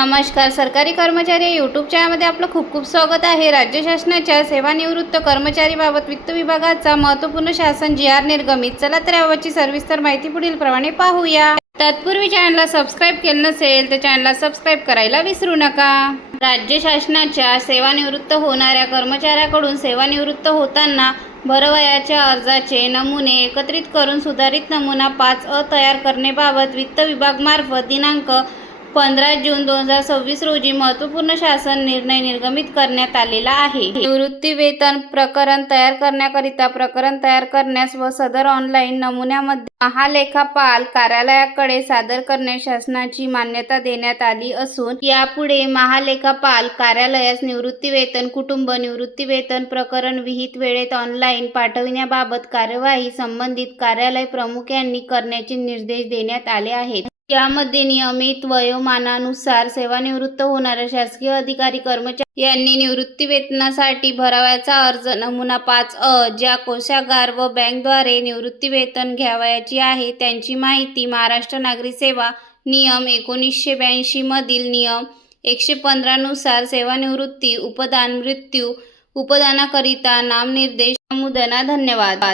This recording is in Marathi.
नमस्कार. सरकारी कर्मचारी या यूट्यूब चॅनलमध्ये आपलं खूप खूप स्वागत आहे. राज्य शासनाच्या सेवानिवृत्त कर्मचारीबाबत वित्त विभागाचा महत्त्वपूर्ण शासन जी.आर. निर्गमित. चला तर याबाबतची सविस्तर माहिती पुढील प्रमाणे पाहूया. तत्पूर्वी चॅनलला सबस्क्राईब केलं नसेल तर चॅनलला सबस्क्राईब करायला विसरू नका. राज्य शासनाच्या सेवानिवृत्त होणाऱ्या कर्मचाऱ्याकडून सेवानिवृत्त होताना भरवयाच्या अर्जाचे नमुने एकत्रित करून सुधारित नमुना 5A तयार करण्याबाबत वित्त विभागामार्फत दिनांक 15 जून 2026 रोजी महत्त्वपूर्ण शासन निर्णय निर्गमित करण्यात आलेला आहे. निवृत्ती वेतन प्रकरण तयार करण्याकरिता प्रकरण तयार करण्यास व सदर ऑनलाईन नमुन्यामध्ये महालेखापाल कार्यालयाकडे सादर करण्यास शासनाची मान्यता देण्यात आली असून यापुढे महालेखापाल कार्यालयास निवृत्तीवेतन कुटुंब निवृत्तीवेतन प्रकरण विहित वेळेत ऑनलाईन पाठविण्याबाबत कार्यवाही संबंधित कार्यालय प्रमुख यांनी करण्याचे निर्देश देण्यात आले आहेत. यामध्ये नियमित वयोमानानुसार सेवानिवृत्त होणाऱ्या शासकीय अधिकारी कर्मचारी यांनी निवृत्तीवेतनासाठी भरावयाचा अर्ज नमुना 5A ज्या कोषागार व बँकेद्वारे निवृत्तीवेतन घ्यावयाची आहे त्यांची माहिती महाराष्ट्र नागरी सेवा नियम 1982 मधील नियम 115 नुसार सेवानिवृत्ती उपदान मृत्यू उपदानाकरिता नामनिर्देश नमूदना. धन्यवाद.